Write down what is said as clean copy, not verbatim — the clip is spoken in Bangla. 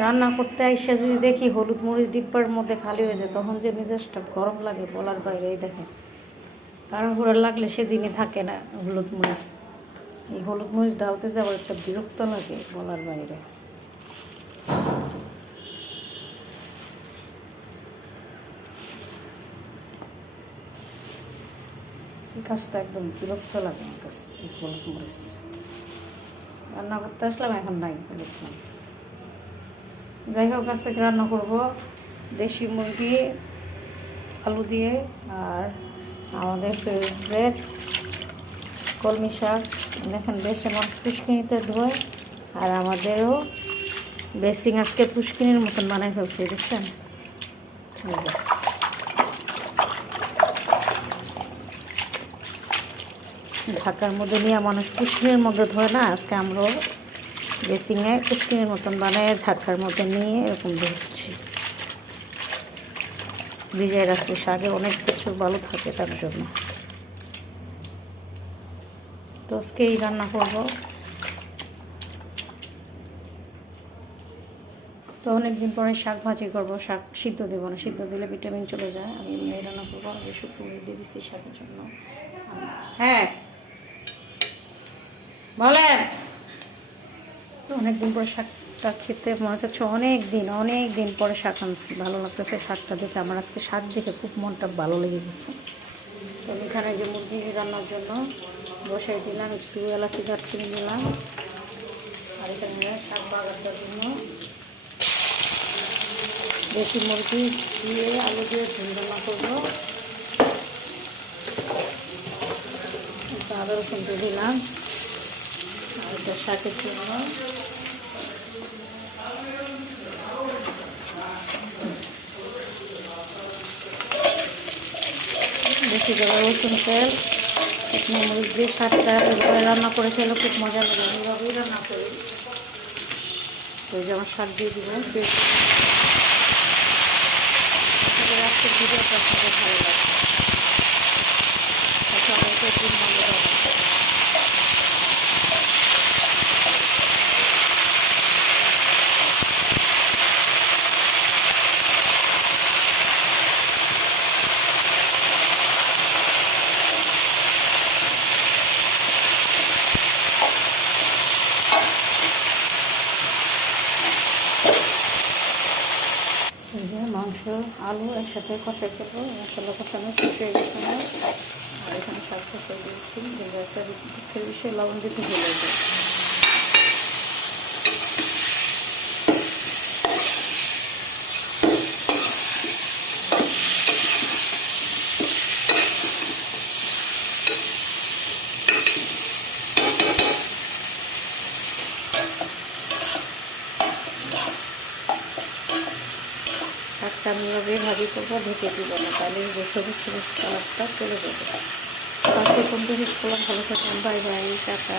রান্না করতে আইসা যদি দেখি হলুদ মরিচ ডিব্বার মধ্যে খালি হয়ে যায়, তখন যে মেজাজটা গরম লাগে বলার বাইরে। এই দেখেন, তাড়াহুড়া লাগলে সেদিনই থাকে না হলুদ মরিচ। এই হলুদ মরিচ ডালতে যাওয়ার একটা বিরক্ত লাগে বলার বাইরে। এই কাজটা একদম বিরক্ত লাগে আমার কাছে, এই হলুদ মরিচ। রান্না করতে আসলাম, এখন নাই হলুদ মরিচ। যাই হোক, আজকে রান্না করবো দেশি মুরগি আলু দিয়ে, আর আমাদের ফেভারিট কলমি শাক। দেখেন বেশি মানুষ পুষ্কিনিতে ধোয়, আর আমাদেরও বেসিং আজকে পুষ্কিনির মতন বানাই ফেলছে, দেখছেন। ঢাকার মধ্যে নিয়ে মানুষ পুষ্কিনির মধ্যে ধোয় না, আজকে আমরাও বেসিংয়ে পুষ্কিনির মতন বানায় ঝাঁকার মধ্যে নিয়ে এরকম ধরছি। ভিজিয়ে রাখছি, শাকে অনেক কিছু ভালো থাকে তার জন্য। তো আজকে এই রান্না করব। তো অনেকদিন পরে শাক ভাজি করবো, শাক সিদ্ধ দেবো না, সিদ্ধ দিলে ভিটামিন চলে যায়। আমি এমনি রান্না করবো, আগে শুকনো দিয়ে দিচ্ছি শাকের জন্য। হ্যাঁ বলেন। তো অনেকদিন পরে শাকটা খেতে মনে হচ্ছে, অনেক দিন পরে শাক আনছি, ভালো লাগতেছে শাকটা দেখে। আমার আজকে শাক দেখে খুব মনটা ভালো লেগে গেছে। তো আমি এখানে যে মুরগি রান্নার জন্য বসাই দিলাম, একটু এলাচি দারচিনি দিলাম। আর এখানে শাক বাগাটার জন্য দেশি মুরগি দিয়ে আলু দিয়ে ঝোল রান্না করবো। আদা রসুন দিয়ে দিলাম, আর এটা শাকের জন্য বেশি করে রসুন তেল, শুকনো মরিচ দিয়ে শাকটা এভাবে রান্না করে খেলে খুব মজা লাগে। এইভাবেই রান্না করি। তো এই যে আমার শাক দিয়ে দিব। আজকের ভিডিওটা আপনাদের ভালো লাগবে, সবাইকে খুব মজা হবে। এই যে মাংস আলু একসাথে কষাই করবো, মশলা কষানো শেষ হয়ে গেছে। আর এখানে শাক কষাই দিয়েছি, যেগুলো একটা দুঃখের বিষয়ে লবণ দিতে ভুলে যায়। শাকটা আমি এভাবে ভাজি করবো, ঢেকে দিব না, তাহলে সবুজ সবুজ কালারটা চলে যাবে। তারপরে কোনটা শেষ করলাম, ভালো থাকলাম, বাই বাই, টাটা।